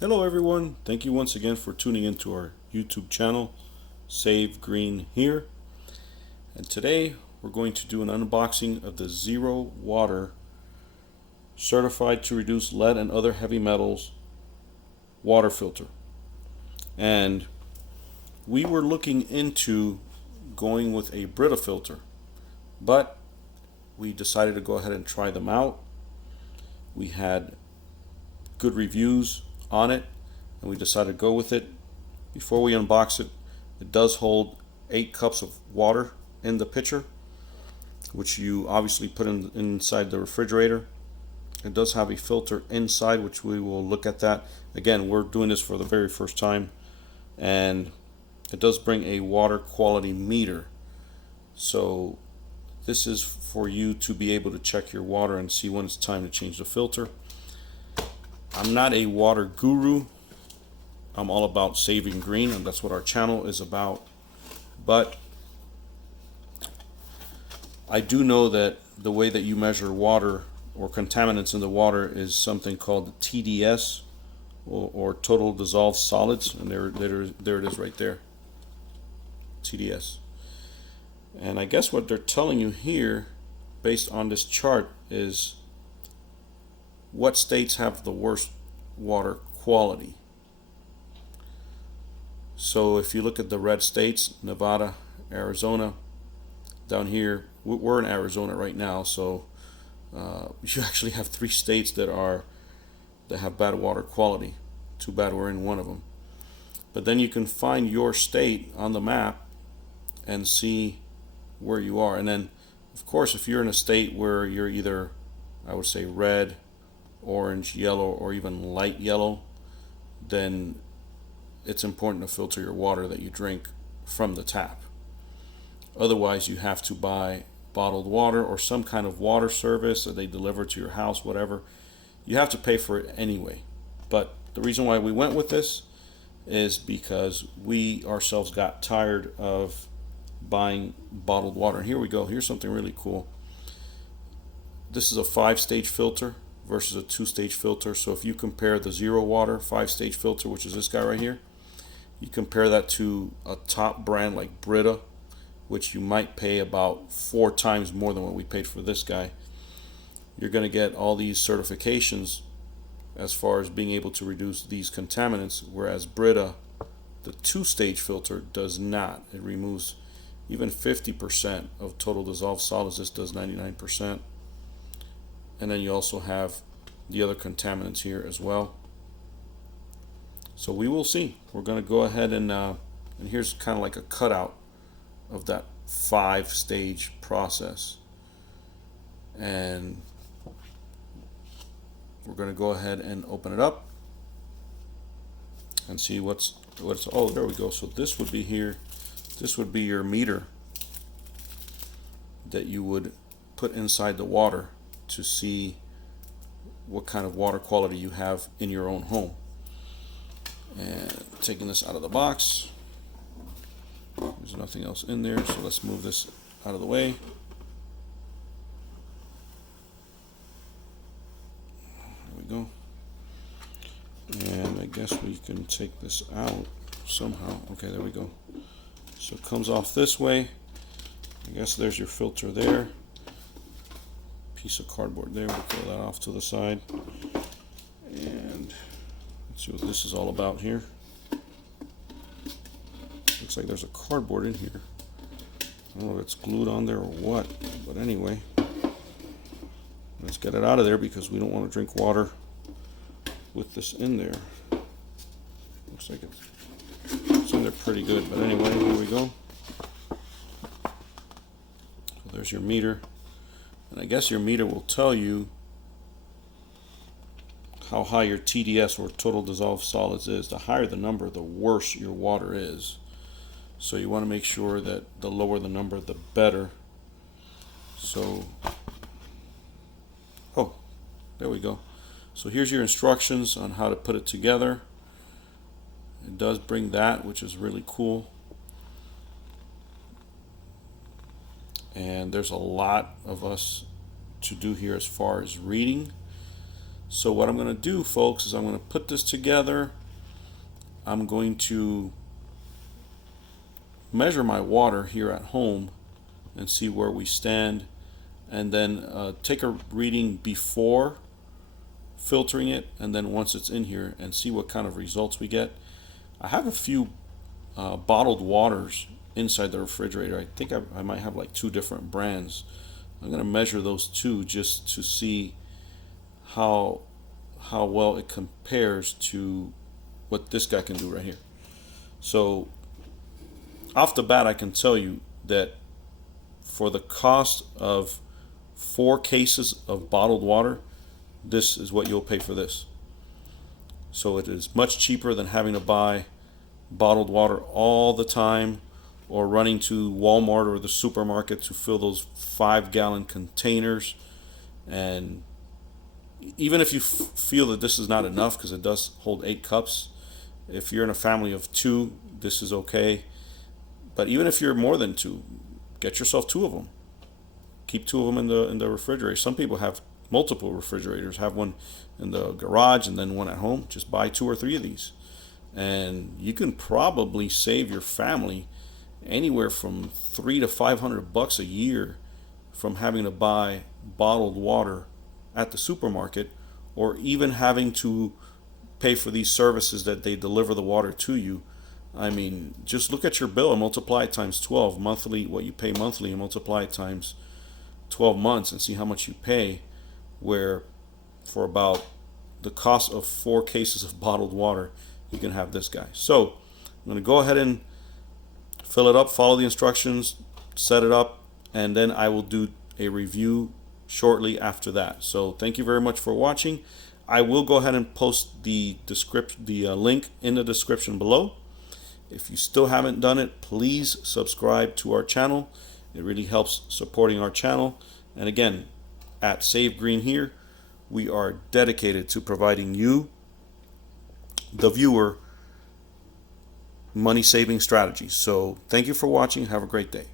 Hello everyone, thank you once again for tuning into our YouTube channel, Save Green here. And today we're going to do an unboxing of the ZeroWater certified to reduce lead and other heavy metals water filter. And we were looking into going with a BRITA filter, but we decided to go ahead and try them out. We had good reviews on it and we decided to go with it. Before we unbox it, it does hold 8 cups of water in the pitcher, which you obviously put inside the refrigerator. It does have a filter inside, which we will look at that. Again, we're doing this for the very first time, and it does bring a water quality meter. So this is for you to be able to check your water and see when it's time to change the filter. I'm not a water guru. I'm all about saving green, and that's what our channel is about. But I do know that the way that you measure water or contaminants in the water is something called TDS, or total dissolved solids, and there it is right there, TDS. And I guess what they're telling you here, based on this chart, is what states have the worst water quality. So if you look at the red states, Nevada, Arizona, down here, we're in Arizona right now, so you actually have 3 states that have bad water quality. Too bad we're in one of them. But then you can find your state on the map and see where you are. And then, of course, if you're in a state where you're either, I would say, red, orange, yellow, or even light yellow, then it's important to filter your water that you drink from the tap. Otherwise, you have to buy bottled water or some kind of water service that they deliver to your house, whatever. You have to pay for it anyway. But the reason why we went with this is because we ourselves got tired of buying bottled water. And here we go. Here's something really cool. This is a 5-stage filter versus a 2-stage filter. So if you compare the ZeroWater 5-stage filter, which is this guy right here, you compare that to a top brand like BRITA, which you might pay about 4 times more than what we paid for this guy. You're going to get all these certifications as far as being able to reduce these contaminants, whereas BRITA, the 2-stage filter, does not. It removes even 50% of total dissolved solids. This does 99%. And then you also have the other contaminants here as well. So we will see. We're going to go ahead and here's kind of like a cutout of that 5-stage process. And we're going to go ahead and open it up and see what's oh, there we go. So this would be here. This would be your meter that you would put inside the water to see what kind of water quality you have in your own home. And taking this out of the box, there's nothing else in there, so let's move this out of the way. There we go. And I guess we can take this out somehow. Okay, there we go. So it comes off this way. I guess there's your filter there. Piece of cardboard there. We'll pull that off to the side. And let's see what this is all about here. Looks like there's a cardboard in here. I don't know if it's glued on there or what, but anyway, let's get it out of there because we don't want to drink water with this in there. Looks like it's in there pretty good, but anyway, here we go. So there's your meter, and I guess your meter will tell you how high your TDS, or total dissolved solids, is. The higher the number, the worse your water is. So you want to make sure that the lower the number, the better. So, oh, there we go. So here's your instructions on how to put it together. It does bring that, which is really cool. And there's a lot of us to do here as far as reading. So what I'm going to do, folks, is I'm going to put this together. I'm going to measure my water here at home and see where we stand, and then take a reading before filtering it, and then once it's in here, and see what kind of results we get. I have a few bottled waters inside the refrigerator. I think I might have like 2 different brands. I'm going to measure those 2 just to see how well it compares to what this guy can do right here. So off the bat, I can tell you that for the cost of 4 cases of bottled water, this is what you'll pay for this. So it is much cheaper than having to buy bottled water all the time, or running to Walmart or the supermarket to fill those 5-gallon containers. And even if you feel that this is not enough, because it does hold 8 cups, if you're in a family of 2, this is okay. But even if you're more than 2, get yourself 2 of them. Keep 2 of them in the refrigerator. Some people have multiple refrigerators. Have one in the garage and then one at home. Just buy 2 or 3 of these, and you can probably save your family anywhere from $300 to $500 a year from having to buy bottled water at the supermarket, or even having to pay for these services that they deliver the water to you. I mean, just look at your bill and multiply it times 12 monthly, what you pay monthly, and multiply it times 12 months and see how much you pay, where for about the cost of 4 cases of bottled water, you can have this guy. So I'm going to go ahead and fill it up, follow the instructions, set it up, and then I will do a review shortly after that. So thank you very much for watching. I will go ahead and post the link in the description below. If you still haven't done it, please subscribe to our channel. It really helps supporting our channel. And again, at Save Green here, we are dedicated to providing you, the viewer, money saving strategies. So thank you for watching. Have a great day.